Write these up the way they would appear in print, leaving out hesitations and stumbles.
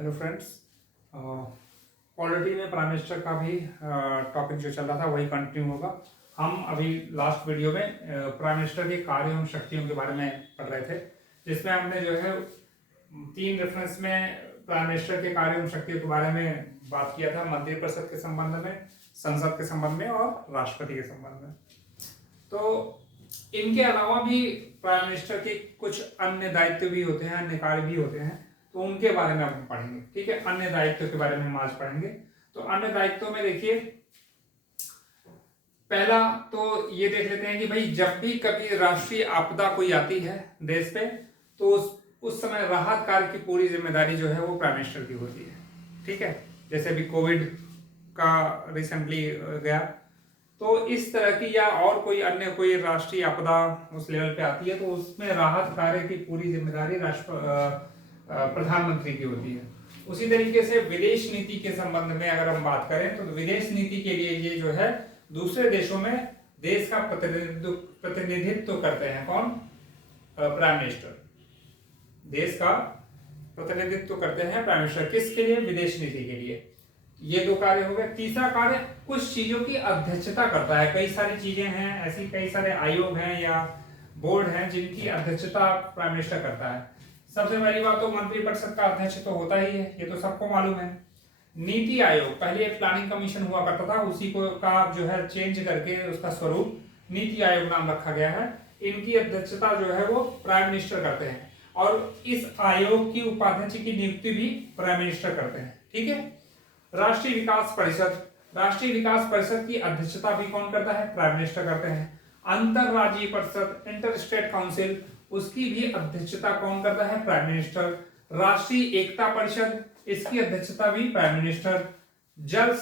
Hello friends, polity में prime minister का भी टॉपिक जो चल रहा था वही कंटिन्यू होगा। हम अभी लास्ट वीडियो में प्राइम मिनिस्टर के कार्य एवं शक्तियों के बारे में पढ़ रहे थे, जिसमें हमने जो है 3 रेफरेंस में प्राइम मिनिस्टर के कार्य एवं शक्तियों के बारे में बात किया था। मंत्रिपरिषद के संबंध में, संसद के संबंध में और राष्ट्रपति के संबंध में। तो इनके अलावा भी प्राइम मिनिस्टर के कुछ अन्य दायित्व भी होते हैं, अन्य कार्य भी होते हैं, तो उनके बारे में हम पढ़ेंगे। ठीक है, अन्य दायित्व के बारे में हम आज पढ़ेंगे। तो अन्य दायित्वों में देखिए, पहला तो ये देख लेते हैं कि भाई जब भी कभी राष्ट्रीय आपदा कोई आती है देश पे, तो उस समय राहत कार्य की पूरी जिम्मेदारी जो है वो प्राइम मिनिस्टर की होती है। ठीक है, जैसे अभी कोविड का रिसेंटली गया, तो इस तरह की या और कोई अन्य कोई राष्ट्रीय आपदा उस लेवल पे आती है, तो उसमें राहत कार्य की पूरी जिम्मेदारी प्रधानमंत्री की होती है। उसी तरीके से विदेश नीति के संबंध में अगर हम बात करें, तो विदेश नीति के लिए ये जो है दूसरे देशों में देश का प्रतिनिधित्व करते हैं। कौन? Prime minister. देश का प्रतिनिधित्व करते हैं प्राइम मिनिस्टर। किसके लिए? विदेश नीति के लिए। ये 2 कार्य हो गए। तीसरा कार्य कुछ चीजों की अध्यक्षता करता है। कई सारी चीजें हैं ऐसी, कई सारे आयोग हैं या बोर्ड हैं जिनकी अध्यक्षता प्राइम मिनिस्टर करता है। सबसे पहली बात तो मंत्रिपरिषद का अध्यक्ष तो होता ही है, ये तो सबको मालूम है। नीति आयोग, पहले एक प्लानिंग कमीशन हुआ करता था, उसी को का जो है चेंज करके उसका स्वरूप नीति आयोग नाम रखा गया है। इनकी अध्यक्षता जो है वो प्राइम मिनिस्टर करते हैं, और इस आयोग की उपाध्यक्ष की नियुक्ति भी प्राइम मिनिस्टर करते हैं। ठीक है। राष्ट्रीय विकास परिषद, राष्ट्रीय विकास परिषद की अध्यक्षता भी कौन करता है? प्राइम मिनिस्टर करते हैं। अंतरराज्यीय परिषद, इंटर स्टेट काउंसिल, उसकी भी अध्यक्षता कौन करता है? Prime minister. राष्ट्रीय एकता परिषद, इसकी अध्यक्षता भी प्राइम मिनिस्टर। जल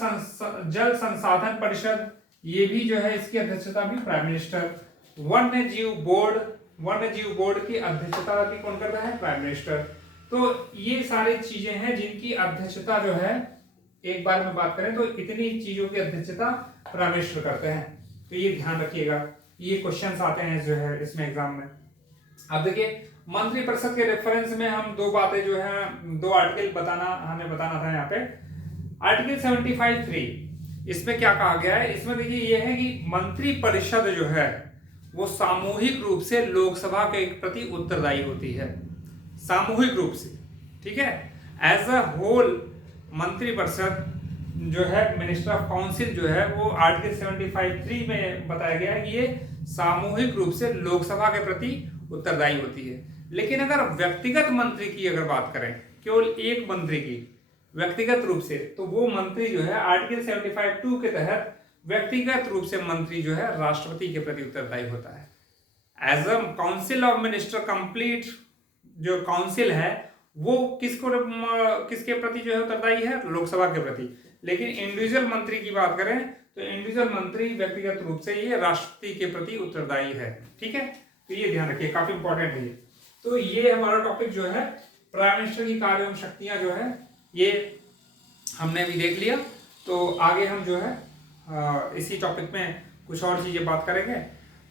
संसाधन परिषद, ये भी जो है इसकी अध्यक्षता भी प्राइम मिनिस्टर। वन्य जीव बोर्ड, वन्य जीव बोर्ड की अध्यक्षता भी कौन करता है? Prime minister. तो ये सारी चीजें हैं जिनकी अध्यक्षता जो है, एक बार में बात करें तो इतनी चीजों की अध्यक्षता प्राइम मिनिस्टर करते हैं। तो ये ध्यान रखिएगा, ये क्वेश्चंस आते हैं जो है इसमें एग्जाम में। अब देखिए, मंत्रिपरिषद के रेफरेंस में हम 2 बातें जो है, 2 आर्टिकल हमें बताना था यहाँ पे। आर्टिकल 75(3), इसमें क्या कहा गया है? इसमें देखिए ये है कि मंत्रिपरिषद जो है वो सामूहिक रूप से लोकसभा के प्रति उत्तरदायी होती है, सामूहिक रूप से। ठीक है, एज अ होल मंत्रिपरिषद जो है, मिनिस्टर ऑफ काउंसिल जो है, वो आर्टिकल 75(3) में बताया गया है कि ये सामूहिक रूप से लोकसभा के प्रति उत्तरदायी होती है। लेकिन अगर व्यक्तिगत मंत्री की अगर बात करें, केवल एक मंत्री की व्यक्तिगत रूप से, तो वो मंत्री जो है आर्टिकल 75(2) के तहत व्यक्तिगत रूप से मंत्री जो है राष्ट्रपति के प्रति उत्तरदायी होता है। As a council of minister, complete जो काउंसिल है वो किसके प्रति जो है उत्तरदायी है? लोकसभा के प्रति। लेकिन इंडिविजुअल मंत्री की बात करें तो इंडिविजुअल मंत्री व्यक्तिगत रूप से ये राष्ट्रपति के प्रति उत्तरदायी है। ठीक है, तो ये ध्यान रखिए, काफी इंपॉर्टेंट है। तो ये हमारा टॉपिक जो है प्राइम मिनिस्टर की कार्य एवं शक्तियां जो है, ये हमने अभी देख लिया। तो आगे हम जो है इसी टॉपिक में कुछ और चीजें बात करेंगे,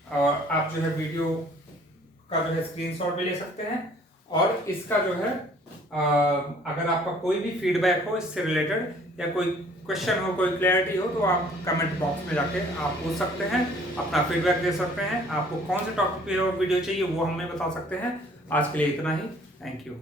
और आप जो है वीडियो का जो है स्क्रीनशॉट भी ले सकते हैं। और इसका जो है अगर आपका कोई भी फीडबैक हो इससे रिलेटेड, या कोई क्वेश्चन हो, कोई क्लैरिटी हो, तो आप कमेंट बॉक्स में जाके आप पूछ सकते हैं, अपना फीडबैक दे सकते हैं। आपको कौन से टॉपिक पे वीडियो चाहिए वो हमें बता सकते हैं। आज के लिए इतना ही। Thank you.